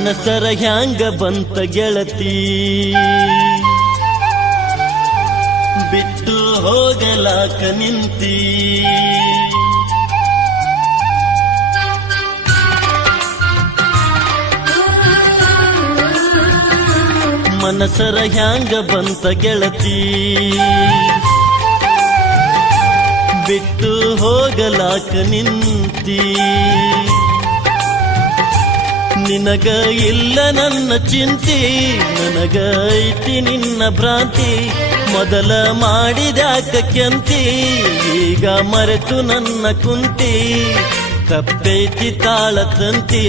ಮನಸರ ಹ್ಯಾಂಗ ಬಂತ ಗೆಳತಿ ಬಿಟ್ಟು ಹೋಗಲಾಕ ನಿಂತಿ ಮನಸರ ಹ್ಯಾಂಗ ಬಂತ ಗೆಳತಿ ಬಿಟ್ಟು ಹೋಗಲಾಕ ನಿಂತಿ ನಿನಗ ಇಲ್ಲ ನನ್ನ ಚಿಂತಿ ನನಗ ಐತಿ ನಿನ್ನ ಭ್ರಾಂತಿ ಮೊದಲ ಮಾಡಿದ್ಯಾಕ ಕೆಂತಿ ಈಗ ಮರೆತು ನನ್ನ ಕುಂತಿ ತಪ್ಪೈತಿ ತಾಳ ತಂತಿ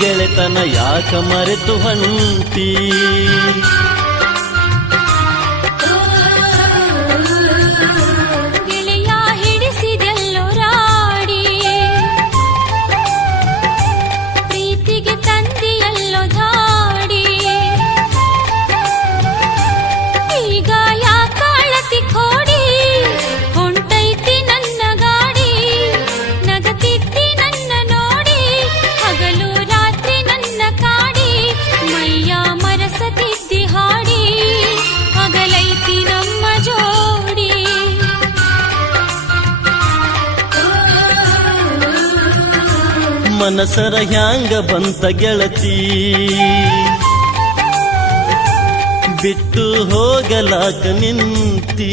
ಗೆಳೆತನ ಯಾಕ ಮರೆತು ಹೊಂಟಿ ಮನಸರ ಹ್ಯಾಂಗ ಬಂತ ಗೆಳತಿ ಬಿಟ್ಟು ಹೋಗಲಾಕ ನಿಂತಿ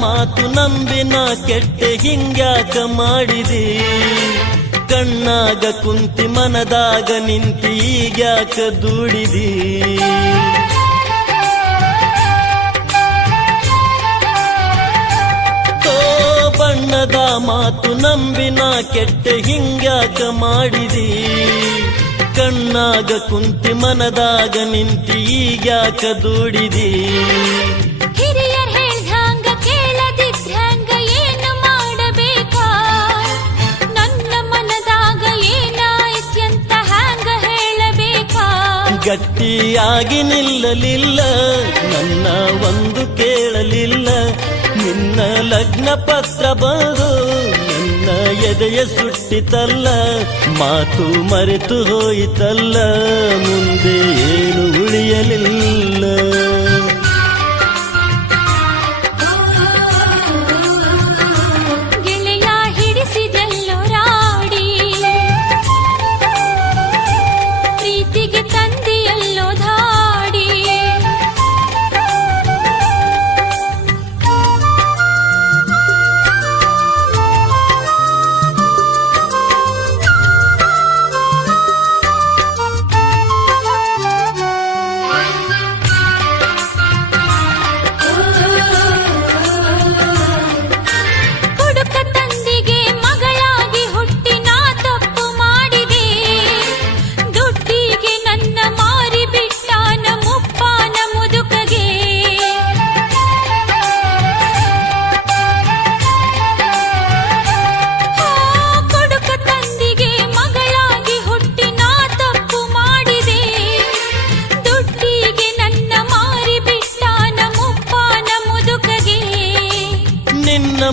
ಮಾತು ನಂಬಿನ ಕೆಟ್ಟೆ ಹಿಂಗ್ಯಾಕ ಮಾಡಿದಿ ಕಣ್ಣಾಗ ಕುಂತಿ ಮನದಾಗ ನಿಂತಿ ಈಗ್ಯಾಕ ದುಡಿದಿ ಬಣ್ಣದ ಮಾತು ನಂಬಿನ ಕೆಟ್ಟೆ ಹಿಂಗ್ಯಾಕ ಮಾಡಿದಿ ಕಣ್ಣಾಗ ಕುಂತಿ ಮನದಾಗ ನಿಂತಿ ಈಗ್ಯಾಕ ದುಡಿದಿ ಗಟ್ಟಿಯಾಗಿ ನಿಲ್ಲಲಿಲ್ಲ ನನ್ನ ಒಂದು ಕೇಳಲಿಲ್ಲ ನಿನ್ನ ಲಗ್ನ ಪತ್ರ ಬಂದು ನನ್ನ ಎದೆಯ ಸುಟ್ಟಿತಲ್ಲ ಮಾತು ಮರೆತು ಹೋಯಿತಲ್ಲ ಮುಂದೆ ಏನು ಉಳಿಯಲಿಲ್ಲ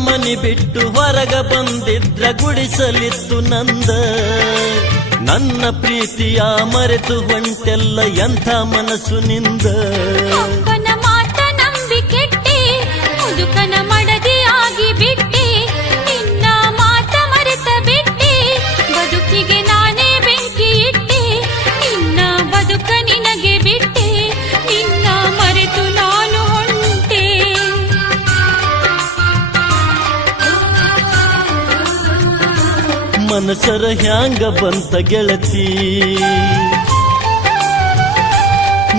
ಮನಿ ಬಿಟ್ಟು ಹೊರಗ ಬಂದಿದ್ರ ಗುಡಿಸಲಿತ್ತು ನಂದ ನನ್ನ ಪ್ರೀತಿಯ ಮರೆತು ಹೊಂಟೆಲ್ಲ ಎಂಥ ಮನಸ್ಸು ನಿಂದ ಮಾತ ನಂಬಿ ಕೆಟ್ಟೆ ಮುದುಕನ ಮಡದಿ ಆಗಿ ಬಿಟ್ಟೆ ನಿನ್ನ ಮಾತ ಮರೆತ ಬಿಟ್ಟೆ ಬದುಕಿಗೆ ನಾನೇ ಬೆಂಕಿ ಇಟ್ಟೆ ನಿನ್ನ ಬದುಕ ನಿನಗೆ ಬಿಟ್ಟೆ ನಿನ್ನ ಮರೆತು ನಾನು ಹೊಂಟೆ ಮನಸರ ಹ್ಯಾಂಗ ಬಂತ ಗೆಳತಿ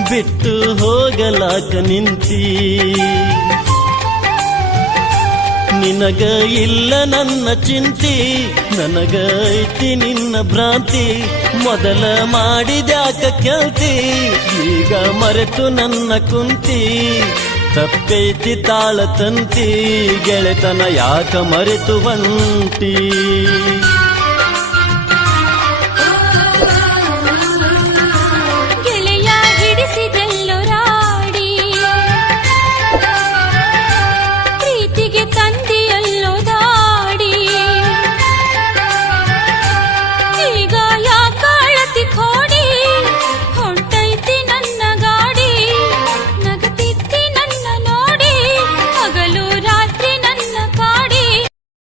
ಬಿಟ್ಟು ಹೋಗಲಾಕ ನಿಂತಿ ನಿನಗ ಇಲ್ಲ ನನ್ನ ಚಿಂತಿ ನನಗ ಐತಿ ನಿನ್ನ ಭ್ರಾಂತಿ ಮೊದಲ ಮಾಡಿದ್ಯಾಕ ಕೇಳ್ತಿ ಈಗ ಮರೆತು ನನ್ನ ಕುಂತಿ ತಪ್ಪೈತಿ ತಾಳ ತಂತಿ ಗೆಳೆತನ ಯಾಕ ಮರೆತು ಹೊಂಟಿ